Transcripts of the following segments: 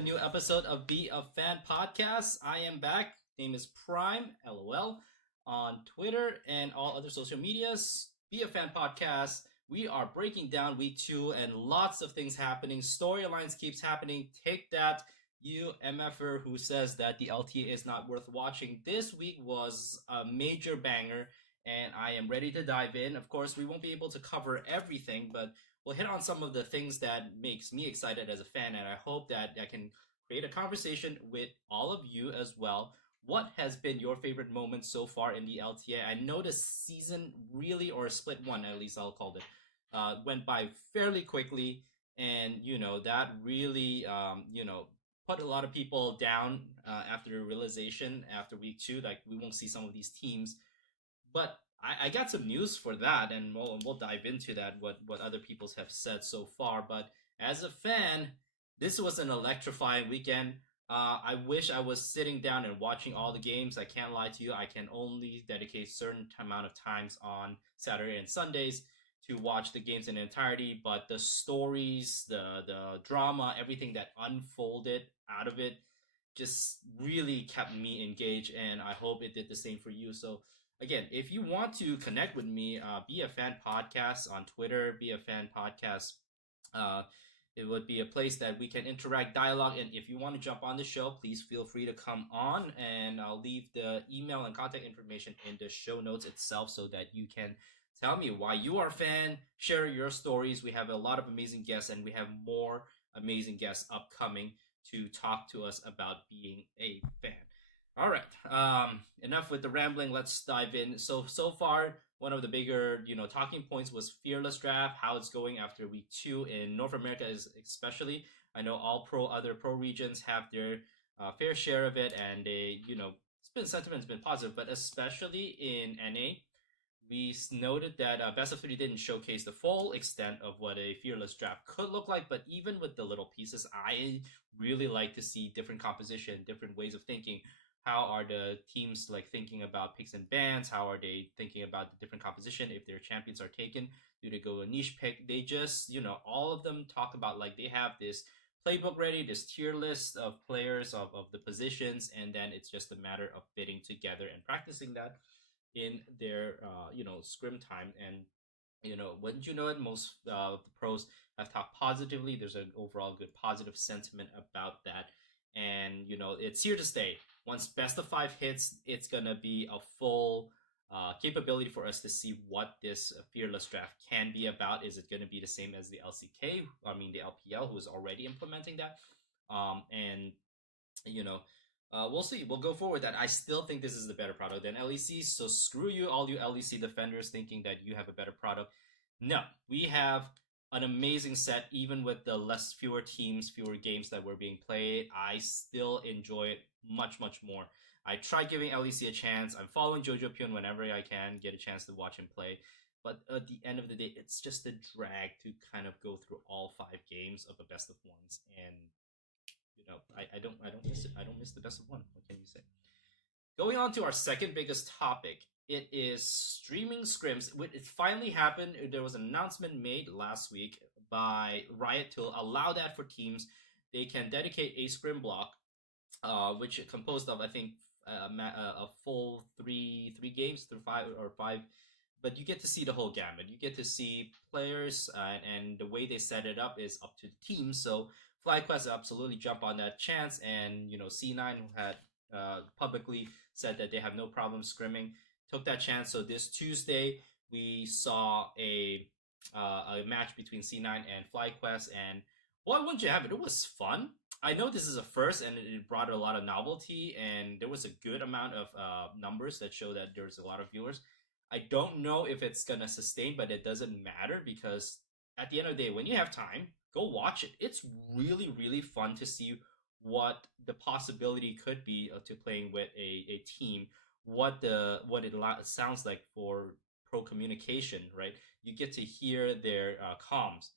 a new episode of Be a Fan podcast. I am back. Name is Prime, LOL, on Twitter and all other social medias. Be a Fan podcast. We are breaking down week 2 and lots of things happening. Storylines keeps happening. Take that, you MFer who says that the LTA is not worth watching. This week was a major banger, and I am ready to dive in. Of course, we won't be able to cover everything, but we'll hit on some of the things that makes me excited as a fan, and I hope that I can create a conversation with all of you as well. What has been your favorite moment so far in the LTA? I know this season really, or split one at least I'll call it, went by fairly quickly, and that really put a lot of people down after the realization after week 2, like we won't see some of these teams. But I got some news for that, and we'll dive into that, what other people have said so far. But as a fan, this was an electrifying weekend. I wish I was sitting down and watching all the games. I can't lie to you. I can only dedicate certain amount of times on Saturday and Sundays to watch the games in entirety. But the stories, the drama, everything that unfolded out of it just really kept me engaged, and I hope it did the same for you. So again, if you want to connect with me, Be a Fan Podcast on Twitter, Be a Fan Podcast. It would be a place that we can interact, dialogue, and if you want to jump on the show, please feel free to come on, and I'll leave the email and contact information in the show notes itself so that you can tell me why you are a fan, share your stories. We have a lot of amazing guests, and we have more amazing guests upcoming to talk to us about being a fan. All right, enough with the rambling. Let's dive in. So far, one of the bigger, talking points was Fearless Draft, how it's going after week 2 in North America, is especially. I know other pro regions have their fair share of it, and they, sentiment's been positive, but especially in NA, we noted that Best of 3 didn't showcase the full extent of what a Fearless Draft could look like, but even with the little pieces, I really like to see different composition, different ways of thinking. How are the teams thinking about picks and bans? How are they thinking about the different composition? If their champions are taken, do they go a niche pick? They just, all of them talk about they have this playbook ready, this tier list of players of the positions, and then it's just a matter of fitting together and practicing that in their, scrim time. And, wouldn't you know it, most the pros have talked positively. There's an overall good positive sentiment about that. And, it's here to stay. Once Best of 5 hits, it's going to be a full capability for us to see what this Fearless Draft can be about. Is it going to be the same as the LCK? I mean, the LPL, who is already implementing that. We'll see. We'll go forward that. I still think this is the better product than LEC. So screw you, all you LEC defenders thinking that you have a better product. No, we have an amazing set, even with the fewer teams, fewer games that were being played. I still enjoy it much, much more. I try giving LEC a chance. I'm following Jojo Pion whenever I can get a chance to watch him play. But at the end of the day, it's just a drag to kind of go through all 5 games of a best of ones. And I don't miss it. I don't miss the best of one. What can you say? Going on to our second biggest topic, it is streaming scrims. It finally happened. There was an announcement made last week by Riot to allow that for teams. They can dedicate a scrim block, which is composed of, I think, a full three games through 5. But you get to see the whole gamut. You get to see players, and the way they set it up is up to the team. So FlyQuest absolutely jump on that chance, and C9, who had publicly said that they have no problem scrimming, took that chance. So this Tuesday we saw a match between C9 and FlyQuest, and why wouldn't you have it? It was fun. I know this is a first, and it brought a lot of novelty, and there was a good amount of numbers that show that there's a lot of viewers. I don't know if it's gonna sustain, but it doesn't matter, because at the end of the day, when you have time, go watch it. It's really, really fun to see what the possibility could be to playing with a team, what it sounds like for pro communication, right? You get to hear their comms.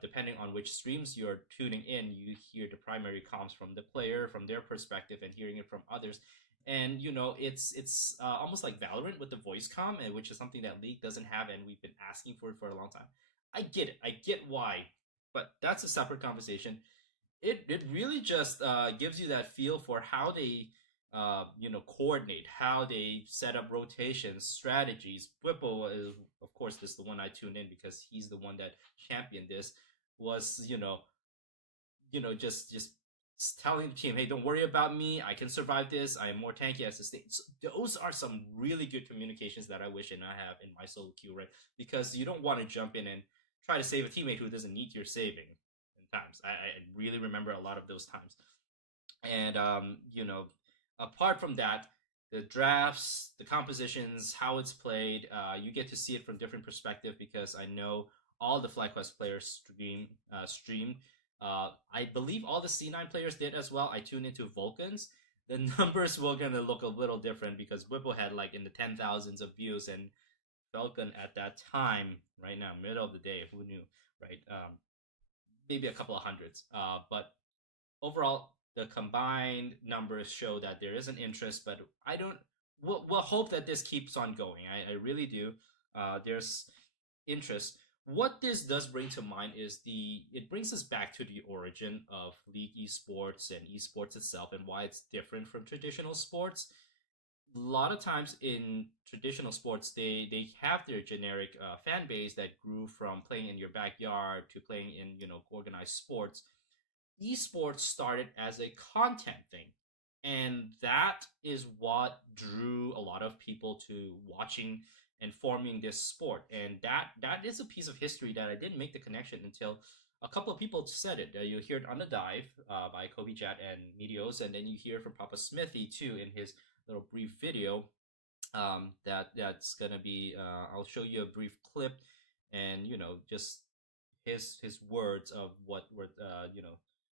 Depending on which streams you're tuning in, you hear the primary comms from the player, from their perspective, and hearing it from others. And it's almost like Valorant with the voice comm, which is something that League doesn't have, and we've been asking for it for a long time. I get it. I get why, but that's a separate conversation. it really just gives you that feel for how they coordinate, how they set up rotations, strategies. Whipple is, of course, this is the one I tuned in because he's the one that championed this. Was just telling the team, hey, don't worry about me. I can survive this. I am more tanky as a state. So those are some really good communications that I wish and I have in my solo queue, right? Because you don't want to jump in and try to save a teammate who doesn't need your saving in times. I really remember a lot of those times. And apart from that, the drafts, the compositions, how it's played, you get to see it from different perspective because I know all the FlyQuest players streamed. I believe all the C9 players did as well. I tuned into Vulcans. The numbers were gonna look a little different because Whipple had like in the 10,000s of views, and Vulcan at that time, right now, middle of the day, who knew, right? Maybe a couple of hundreds. But overall, the combined numbers show that there is an interest, but I don't. We'll hope that this keeps on going. I really do. There's interest. What this does bring to mind is it brings us back to the origin of league esports and esports itself and why it's different from traditional sports. A lot of times in traditional sports, they have their generic fan base that grew from playing in your backyard to playing in organized sports. Esports started as a content thing, and that is what drew a lot of people to watching and forming this sport. And that is a piece of history that I didn't make the connection until a couple of people said it. You hear it on the dive by Kobe Chat and Meteos, and then you hear from Papa Smithy too in his little brief video. That's gonna be. I'll show you a brief clip, and just his words of what were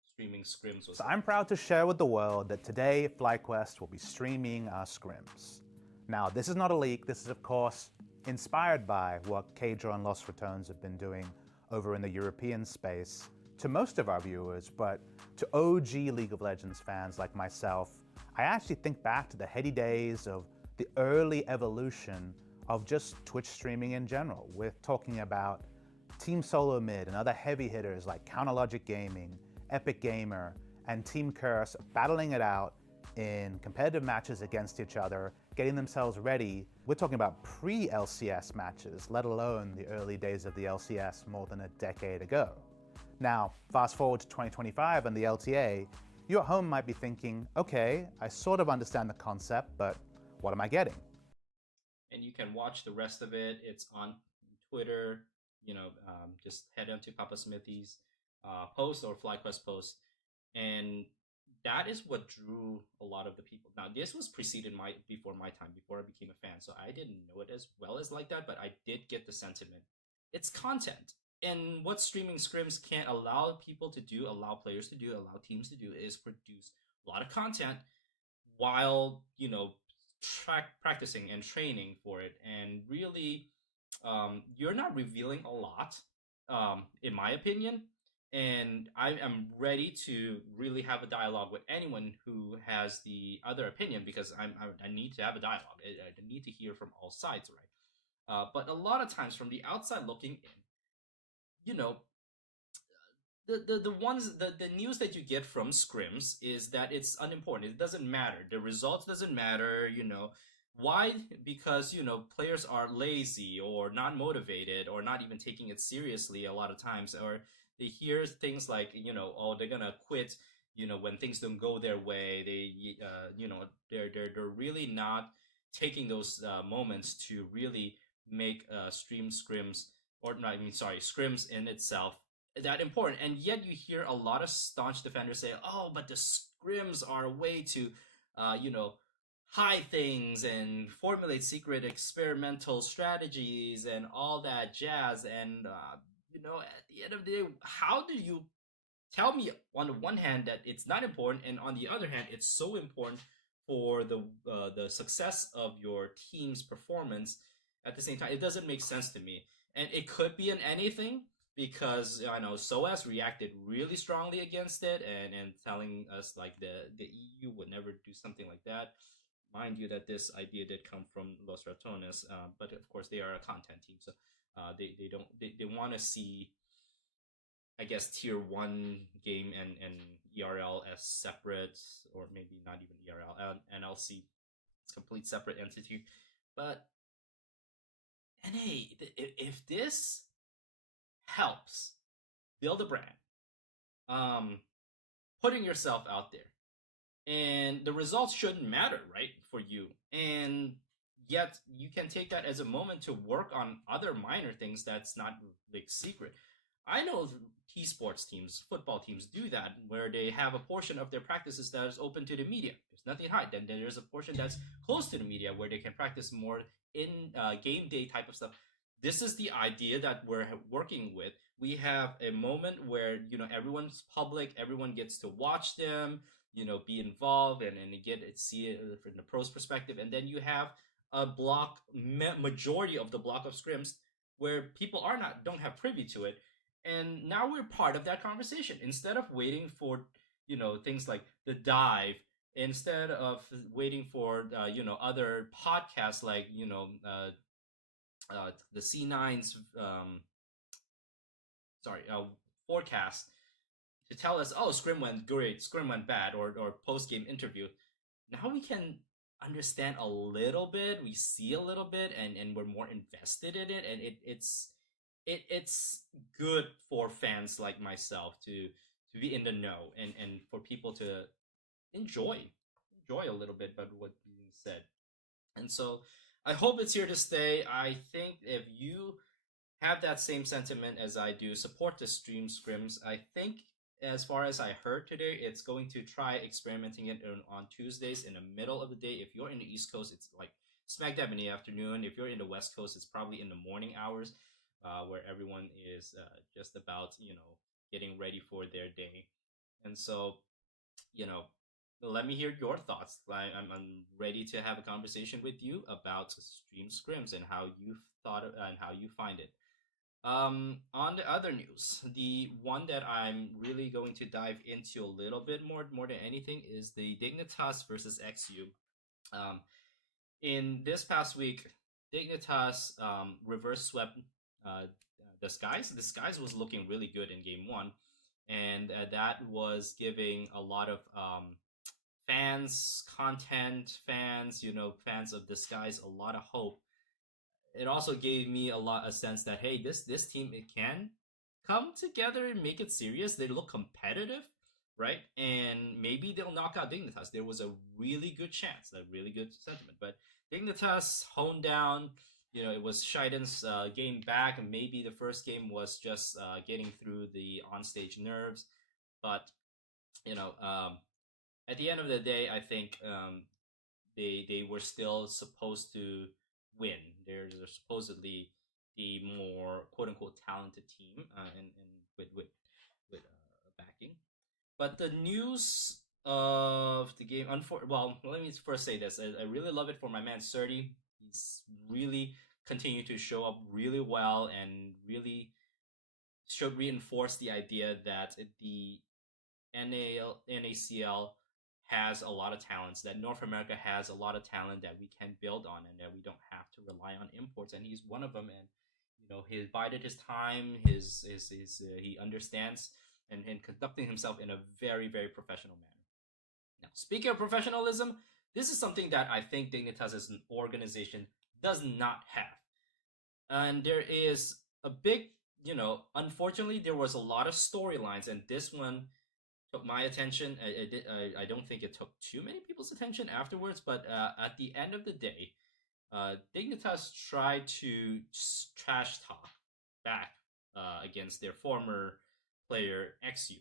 streaming scrims was So like. I'm proud to share with the world that today FlyQuest will be streaming our scrims. Now, this is not a leak. This is, of course, inspired by what Kadra and Lost Returns have been doing over in the European space to most of our viewers, but to OG League of Legends fans like myself, I actually think back to the heady days of the early evolution of just Twitch streaming in general. We're talking about Team Solo Mid and other heavy hitters like Counterlogic Gaming, Epic Gamer, and Team Curse battling it out in competitive matches against each other, getting themselves ready. We're talking about pre-LCS matches, let alone the early days of the LCS more than a decade ago. Now, fast forward to 2025 and the LTA, you at home might be thinking, okay, I sort of understand the concept, but what am I getting? And you can watch the rest of it. It's on Twitter. Just head on to Papa Smithy's post or FlyQuest post, and that is what drew a lot of the people. Now, this was preceded before my time, before I became a fan, so I didn't know it as well as like that, but I did get the sentiment. It's content, and what streaming scrims can't allow people to do, allow players to do, allow teams to do, is produce a lot of content while practicing and training for it. And really, you're not revealing a lot, in my opinion. And I am ready to really have a dialogue with anyone who has the other opinion because I need to have a dialogue. I need to hear from all sides, right? But a lot of times, from the outside looking in, you know, the news that you get from scrims is that it's unimportant. It doesn't matter. The results doesn't matter. Why? Because players are lazy or not motivated or not even taking it seriously a lot of times, or they hear things like oh, they're gonna quit when things don't go their way. They're really not taking those moments to really make stream scrims, or not, I mean, sorry, scrims in itself that important. And yet you hear a lot of staunch defenders say, oh, but the scrims are a way to hide things and formulate secret experimental strategies and all that jazz. And at the end of the day, how do you tell me on the one hand that it's not important, and on the other hand it's so important for the success of your team's performance at the same time? It doesn't make sense to me, and it could be in anything because I know SOAS reacted really strongly against it, and telling us like the EU would never do something like that. Mind you, that this idea did come from Los Ratones, but of course they are a content team, so they don't they want to see I guess tier one game and ERL as separate, or maybe not even ERL and NLC, it's complete separate entity. But and hey, if this helps build a brand, um, putting yourself out there, and the results shouldn't matter, right, for you, and yet you can take that as a moment to work on other minor things that's not big secret. I know sports teams, football teams do that, where they have a portion of their practices that is open to the media. There's nothing to hide. Then there's a portion that's closed to the media where they can practice more in game day type of stuff. This is the idea that we're working with. We have a moment where everyone's public, everyone gets to watch them, be involved and get see it from the pros perspective, and then you have a block majority of the block of scrims where people are not don't have privy to it, and now we're part of that conversation instead of waiting for things like the dive, instead of waiting for other podcasts like the C9's sorry forecast to tell us, oh, scrim went great, scrim went bad, or post game interview. Now we can understand a little bit, we see a little bit, and we're more invested in it, and it's good for fans like myself to be in the know, and for people to enjoy a little bit about what being said. And so I hope it's here to stay. I think if you have that same sentiment as I do, support the stream scrims. I think, as far as I heard today, it's going to try experimenting it on Tuesdays in the middle of the day. If you're in the East Coast, it's like smack dab in the afternoon. If you're in the West Coast, it's probably in the morning hours, where everyone is just about getting ready for their day. And so, you know, let me hear your thoughts. I'm ready to have a conversation with you about stream scrims and how you've thought and how you find it. On the other news, the one that I'm really going to dive into a little bit more than anything is the Dignitas versus XU. Um, in this past week, Dignitas reverse swept uh, the Skies. The Skies was looking really good in game one, and that was giving a lot of fans, fans of the Skies, a lot of hope. It also gave me a sense that, hey, this team, it can come together and make it serious. They look competitive, right? And maybe they'll knock out Dignitas. There was a really good chance, a really good sentiment. But Dignitas honed down. It was Scheiden's game back, and maybe the first game was just getting through the onstage nerves. But at the end of the day, I think they were still supposed to win. They're supposedly the more quote unquote talented team, and with backing. But the news of the game, well, let me first say this: I really love it for my man Surdy. He's really continued to show up really well and really should reinforce the idea that the NACL has a lot of talents, that North America has a lot of talent that we can build on, and that we don't have to rely on imports. And he's one of them. And he bided his time. He understands and conducting himself in a very, very professional manner. Now, speaking of professionalism, this is something that I think Dignitas as an organization does not have. And there is a big, unfortunately, there was a lot of storylines, and this one took my attention. I don't think it took too many people's attention afterwards, but at the end of the day, Dignitas tried to trash talk back against their former player XU.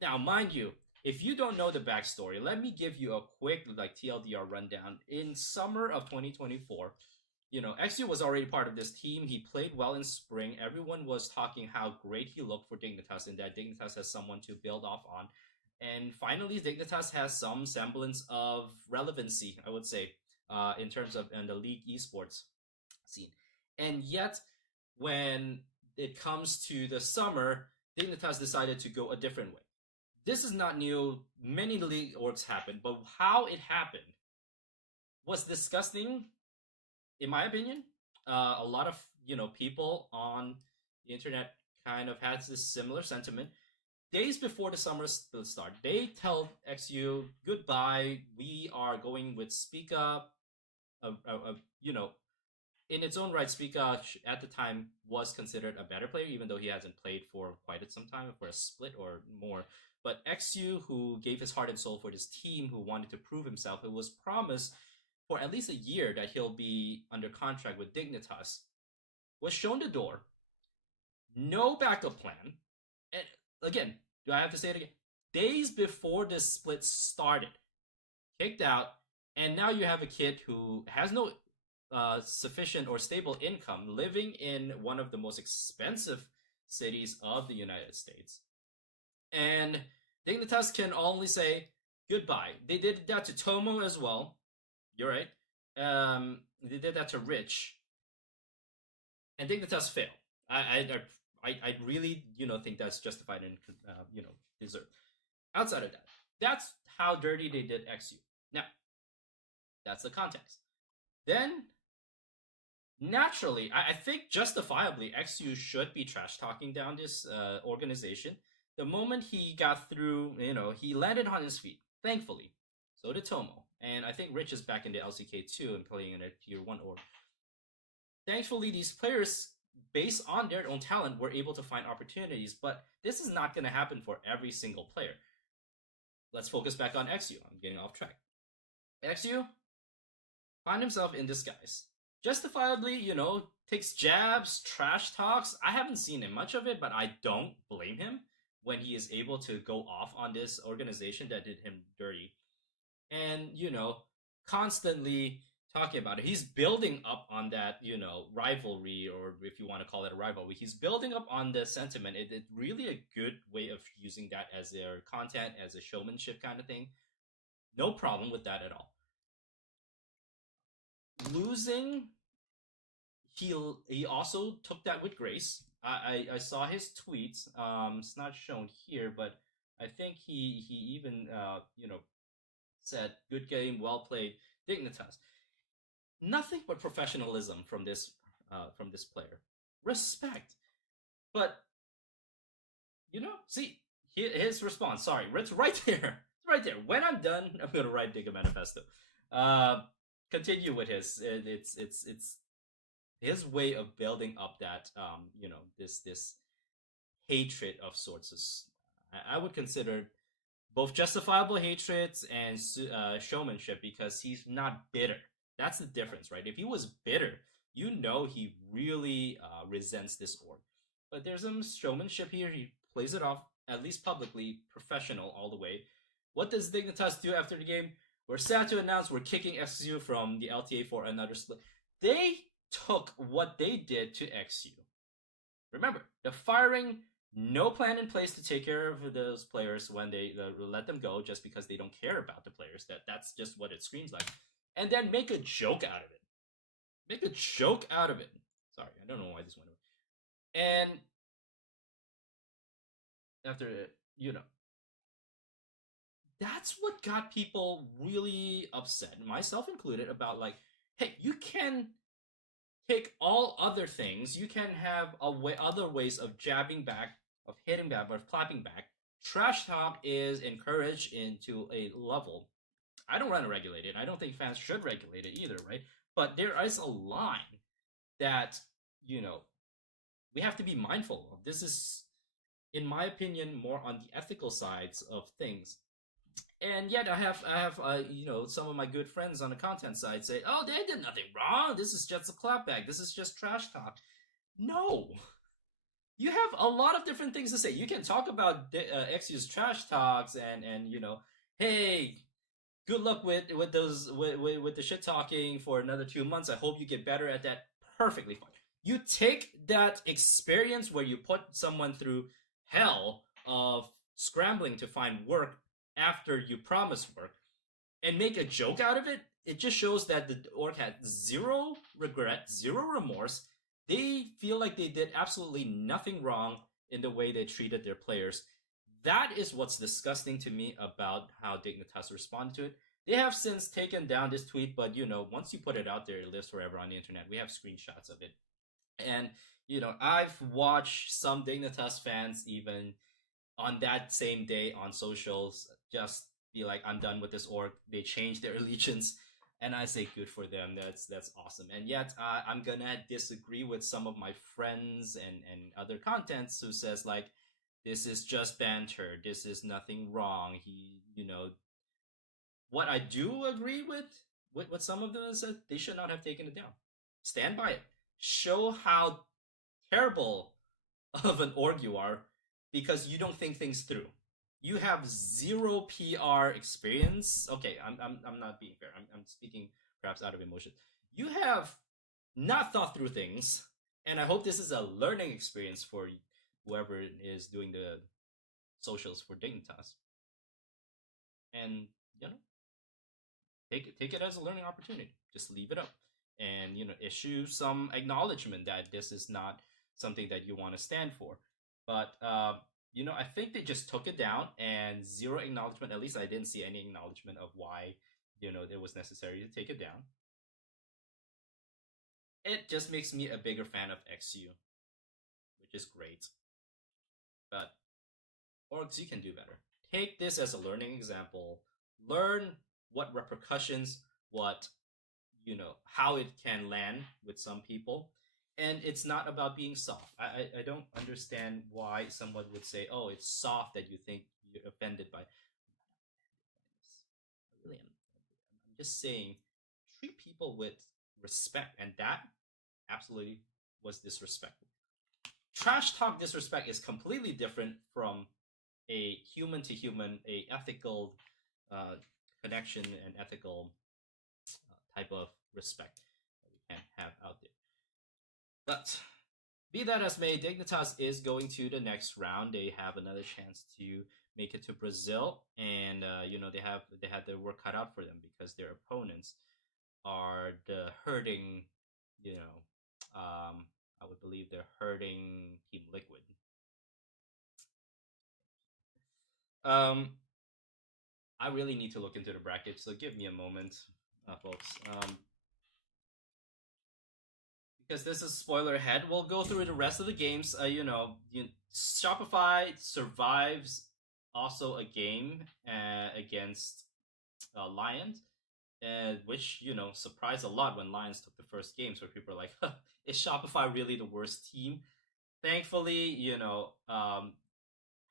Now, mind you, if you don't know the backstory, let me give you a quick TLDR rundown. In summer of 2024, XU was already part of this team. He played well in spring. Everyone was talking how great he looked for Dignitas, and that Dignitas has someone to build off on. And finally, Dignitas has some semblance of relevancy, I would say, in terms of in the league esports scene. And yet, when it comes to the summer, Dignitas decided to go a different way. This is not new. Many league orgs happened, but how it happened was disgusting, in my opinion. A lot of people on the internet kind of has this similar sentiment. Days before the summer start, they tell XU goodbye. We are going with Speak Up. You know, in its own right, Spica at the time was considered a better player, even though he hasn't played for quite some time, for a split or more. But XU, who gave his heart and soul for this team, who wanted to prove himself, it was promised for at least a year that he'll be under contract with Dignitas, was shown the door, no backup plan. And again, do I have to say it again? Days before this split started, kicked out, and now you have a kid who has no sufficient or stable income, living in one of the most expensive cities of the United States. And Dignitas can only say goodbye. They did that to Tomo as well. You're right. They did that to Rich, and Dignitas failed. I really think that's justified and deserved. Outside of that, that's how dirty they did XU. Now, that's the context. Then, naturally, I think justifiably, XU should be trash talking down this organization. The moment he got through, he landed on his feet. Thankfully, so did Tomo, and I think Rich is back in the LCK too and playing in a tier 1 org. Thankfully, these players, based on their own talent, were able to find opportunities. But this is not going to happen for every single player. Let's focus back on XU. I'm getting off track. XU found himself in disguise. Justifiably, takes jabs, trash talks. I haven't seen him much of it, but I don't blame him when he is able to go off on this organization that did him dirty. And, constantly talking about it. He's building up on that, rivalry, or if you want to call it a rivalry, he's building up on the sentiment. It's really a good way of using that as their content, as a showmanship kind of thing. No problem with that at all. Losing, he also took that with grace. I saw his tweets. It's not shown here, but I think he even said, "Good game, well played, Dignitas." Nothing but professionalism from this player. Respect, but see his response. Sorry, it's right there. It's right there. When I'm done, I'm gonna write Digga Manifesto. Continue with his. It's his way of building up that this hatred of sorts. I would consider both justifiable hatreds and showmanship, because he's not bitter. That's the difference, right? If he was bitter, he really resents this org. But there's some showmanship here. He plays it off, at least publicly, professional all the way. What does Dignitas do after the game? We're sad to announce we're kicking XU from the LTA for another split. They took what they did to XU. Remember, the firing, no plan in place to take care of those players when they let them go just because they don't care about the players. That's just what it screams like. And then make a joke out of it. Make a joke out of it. Sorry, I don't know why this went away. And after, that's what got people really upset, myself included, about like, hey, you can take all other things. You can have other ways of jabbing back, of hitting back, of clapping back. Trash talk is encouraged into a level. I don't want to regulate it. I don't think fans should regulate it either, right? But there is a line that, we have to be mindful of. This is, in my opinion, more on the ethical sides of things. And yet I have some of my good friends on the content side say, oh, they did nothing wrong. This is just a clapback. This is just trash talk. No. You have a lot of different things to say. You can talk about XU's trash talks and hey, good luck with the shit talking for another 2 months. I hope you get better at that. Perfectly fine. You take that experience where you put someone through hell of scrambling to find work after you promise work and make a joke out of it. It just shows that the org had zero regret, zero remorse. They feel like they did absolutely nothing wrong in the way they treated their players. That is what's disgusting to me about how Dignitas responded to it. They have since taken down this tweet, but once you put it out there, it lives forever on the internet. We have screenshots of it. And I've watched some Dignitas fans even on that same day on socials just be like, I'm done with this org. They changed their allegiance, and I say good for them. That's awesome. And yet I'm gonna disagree with some of my friends and other contents who says like, this is just banter, this is nothing wrong. He what I do agree with what some of them have said, they should not have taken it down. Stand by it. Show how terrible of an org you are because you don't think things through. You have zero PR experience. Okay, I'm not being fair. I'm speaking perhaps out of emotion. You have not thought through things, and I hope this is a learning experience for whoever is doing the socials for Dignitas. And you know, take it as a learning opportunity. Just leave it up, and issue some acknowledgement that this is not something that you want to stand for. But I think they just took it down and zero acknowledgement. At least I didn't see any acknowledgement of why it was necessary to take it down. It just makes me a bigger fan of XU, which is great. But orgs, you can do better. Take this as a learning example. Learn what repercussions, what how it can land with some people, and it's not about being soft. I don't understand why someone would say, oh, it's soft that you think you're offended by. I really am. I'm just saying, treat people with respect, and that absolutely was disrespectful. Trash talk disrespect is completely different from a human to human, a ethical uh, connection and ethical type of respect that we can have out there. But be that as may, Dignitas is going to the next round. They have another chance to make it to Brazil, and they had their work cut out for them because their opponents are the hurting. I would believe they're hurting Team Liquid. Um, I really need to look into the bracket, so give me a moment, folks. Because this is spoiler ahead. We'll go through the rest of the games. Shopify survives also a game against Lions, which surprised a lot when Lions took the first games, where people are like, huh, "Is Shopify really the worst team?" Thankfully,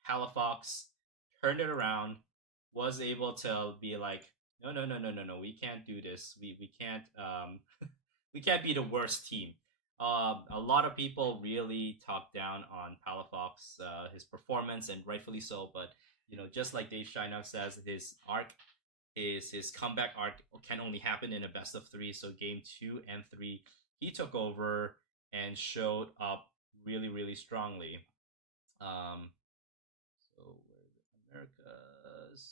Halifax turned it around, was able to be like, "No, no, no, no, no, no, we can't do this. We can't we can't be the worst team." A lot of people really talked down on Palafox, his performance, and rightfully so. But just like Dave Shinok says, his comeback arc can only happen in a best of three. So game 2 and 3, he took over and showed up really, really strongly. Um, so where is America's?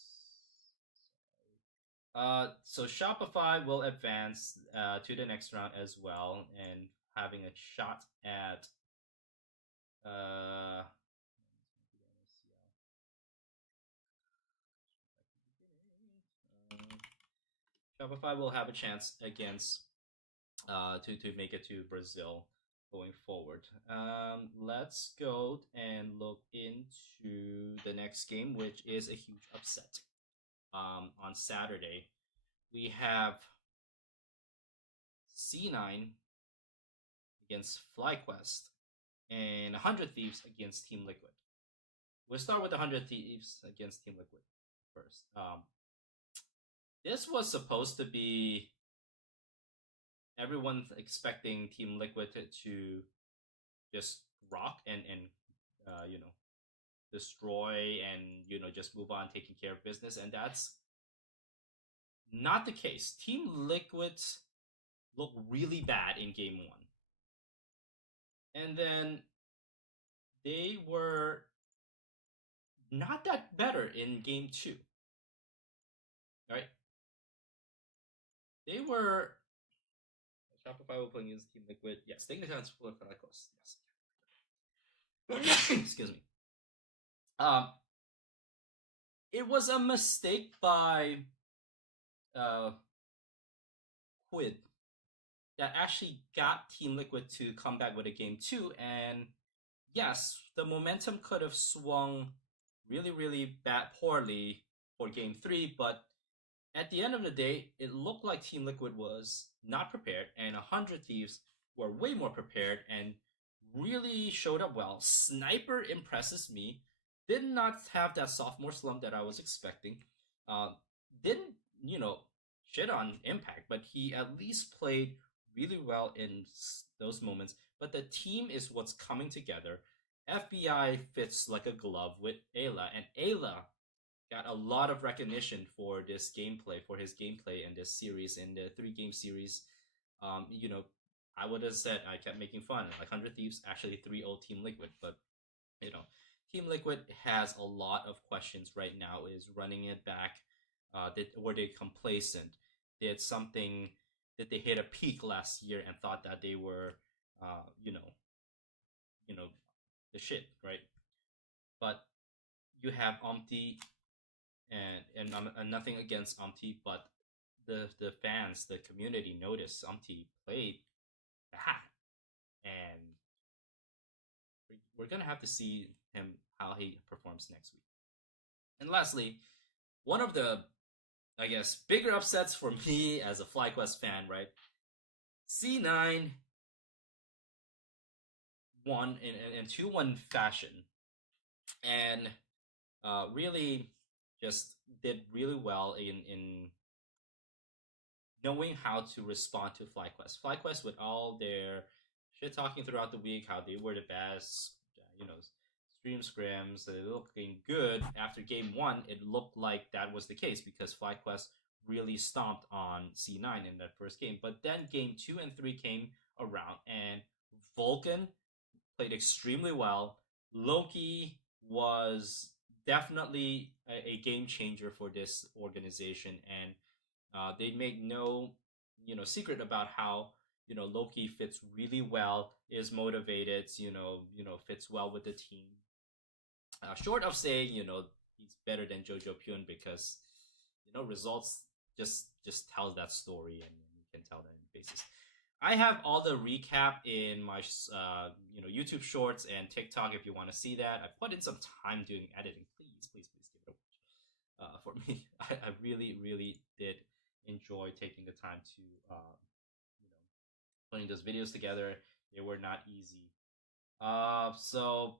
So Shopify will advance to the next round as well, and having a shot at uh, Shopify will have a chance against to make it to Brazil going forward. Let's go and look into the next game, which is a huge upset. On Saturday, we have C9 against FlyQuest and 100 Thieves against Team Liquid. We'll start with 100 Thieves against Team Liquid first. This was supposed to be everyone expecting Team Liquid to just rock and destroy and just move on taking care of business, and that's not the case. Team Liquid looked really bad in game 1, and then they were not that better in game 2. Right? They were Shopify will play against Team Liquid. Yes, taking the chance for Yes. Excuse me. Um, it was a mistake by Quid that actually got Team Liquid to come back with a game two. And yes, the momentum could have swung really, really bad, poorly for game three, but at the end of the day, it looked like Team Liquid was not prepared, and 100 Thieves were way more prepared and really showed up well. Sniper impresses me. Did not have that sophomore slump that I was expecting. Uh, didn't, you know, shit on Impact, but he at least played really well in those moments. But the team is what's coming together. FBI fits like a glove with Ayla, and Ayla got a lot of recognition for this gameplay, for his gameplay in this series, in the 3 game series. You know, I would have said I kept making fun, like 100 Thieves actually 3-0 Team Liquid, but you know, Team Liquid has a lot of questions right now. Is running it back? Were they complacent? Did something? Did they hit a peak last year and thought that they were, uh, you know, you know, the shit, right? But you have Omti and nothing against Umti, but the fans, the community noticed Umti played bad, and we're gonna have to see him how he performs next week. And lastly, one of the I guess bigger upsets for me as a FlyQuest fan, right? C9 won in 2-1 fashion, and really just did really well in knowing how to respond to FlyQuest. FlyQuest, with all their shit talking throughout the week, how they were the best, stream scrims, looking good. After game one, it looked like that was the case because FlyQuest really stomped on C9 in that first game. But then game two and three came around, and Vulcan played extremely well. Loki was definitely a game changer for this organization, and they made no, secret about how Loki fits really well, is motivated, fits well with the team. Short of saying he's better than Jojo Pyun because results just tells that story, and you can tell that in faces. I have all the recap in my YouTube Shorts and TikTok if you want to see that. I put in some time doing editing. Please give it a watch. For me, I really really did enjoy taking the time to you know putting those videos together. They were not easy. So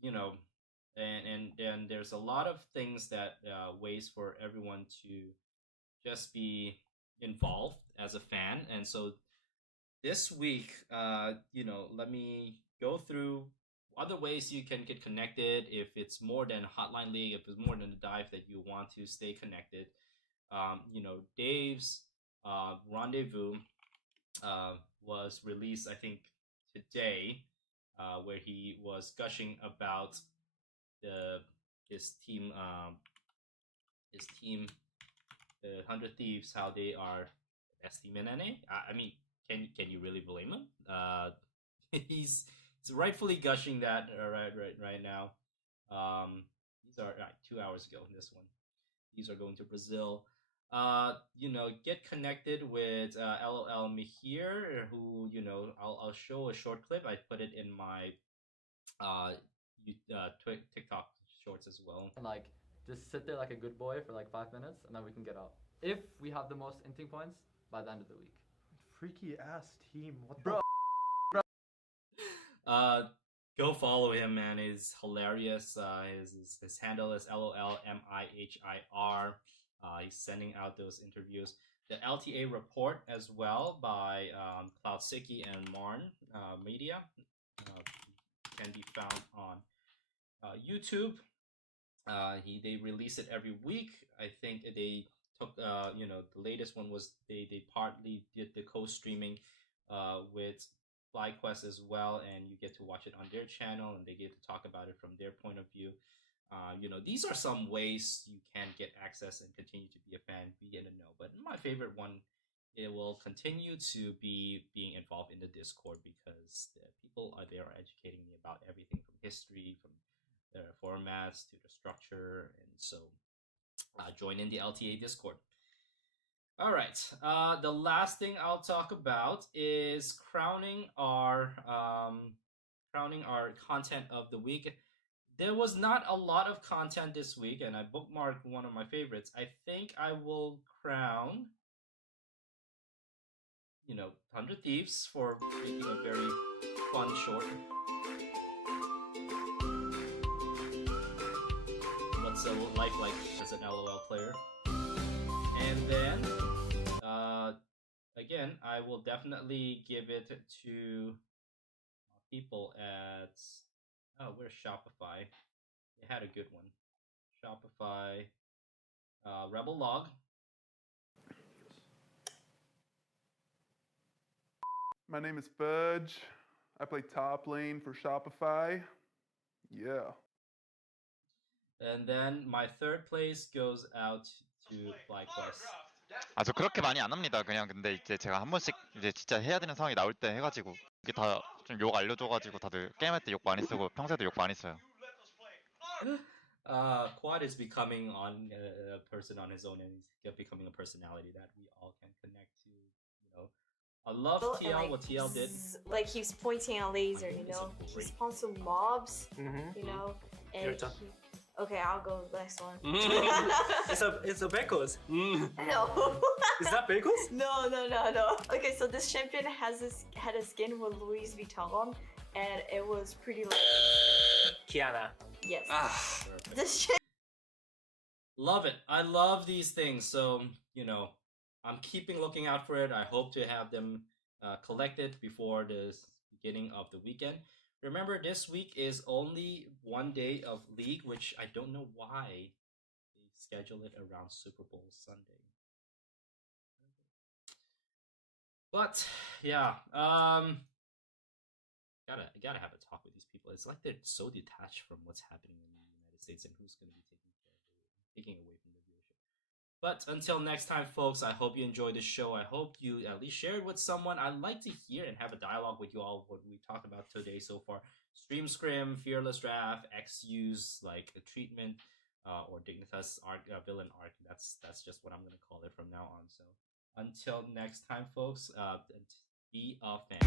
you know, and there's a lot of things that ways for everyone to just be involved as a fan, and so this week, let me go through other ways you can get connected. If it's more than Hotline League, if it's more than a dive that you want to stay connected, Dave's Rendezvous was released, I think, today, where he was gushing about the his team, his team, the 100 Thieves, how they are best team in NA. I mean, can you really blame him? He's rightfully gushing that right now. These are 2 hours ago. This one. These are going to Brazil. Get connected with LOL Mihir, who I'll show a short clip. I put it in my TikTok shorts as well. And like just sit there like a good boy for like 5 minutes, and then we can get out. If we have the most inting points by the end of the week. Freaky ass team. What Bro. Go follow him, man. He's hilarious. His handle is LOLMIHIR. He's sending out those interviews. The LTA report as well by Cloud Siki and Marn Media can be found on YouTube. They release it every week. I think they took the latest one was they partly did the co-streaming with FlyQuest as well, and you get to watch it on their channel, and they get to talk about it from their point of view. These are some ways you can get access and continue to be a fan, be in the know. But my favorite one, it will continue to be being involved in the Discord because the people are there educating me about everything from history, from the formats to the structure, and so join in the LTA Discord. All right. The last thing I'll talk about is crowning our content of the week. There was not a lot of content this week, and I bookmarked one of my favorites. I think I will crown, 100 Thieves for making a very fun short. What's a life like as an LOL player? And then, again, I will definitely give it to people at where's Shopify? They had a good one. Shopify, Rebel Log. My name is Fudge. I play top lane for Shopify. Yeah. And then my third place goes out to FlyQuest. 저 그렇게 많이 안 합니다. 그냥 근데 이제 제가 한 번씩 이제 진짜 해야 되는 상황이 나올 때 해가지고 이게 다 좀 욕 알려줘가지고 다들 게임할 때 욕 많이 쓰고 평소에도 욕 많이 써요. Quad is becoming a person on his own, and he's becoming a personality that we all can connect to. I love TL, like, what TL did. Like he's pointing a laser, My goodness, He great. spawns some mobs, Mm-hmm. And Your turn. okay, I'll go next one. It's a Bengals. No. Is that Bengals? No. Okay, so this champion had a skin with Louis Vuitton, and it was pretty like Kiana. yes. Ah. This Love it. I love these things. So, I'm keeping looking out for it. I hope to have them collected before the beginning of the weekend. Remember, this week is only one day of League, which I don't know why they schedule it around Super Bowl Sunday. But yeah, gotta have a talk with these people. It's like they're so detached from what's happening in the United States and who's going to be taking away from the viewership. But until next time, folks, I hope you enjoyed the show. I hope you at least shared with someone. I'd like to hear and have a dialogue with you all what we talked about today so far. Stream Scrim, Fearless Draft, XU's like a treatment, or Dignitas arc, villain arc. That's just what I'm gonna call it from now on. So until next time, folks, be a fan.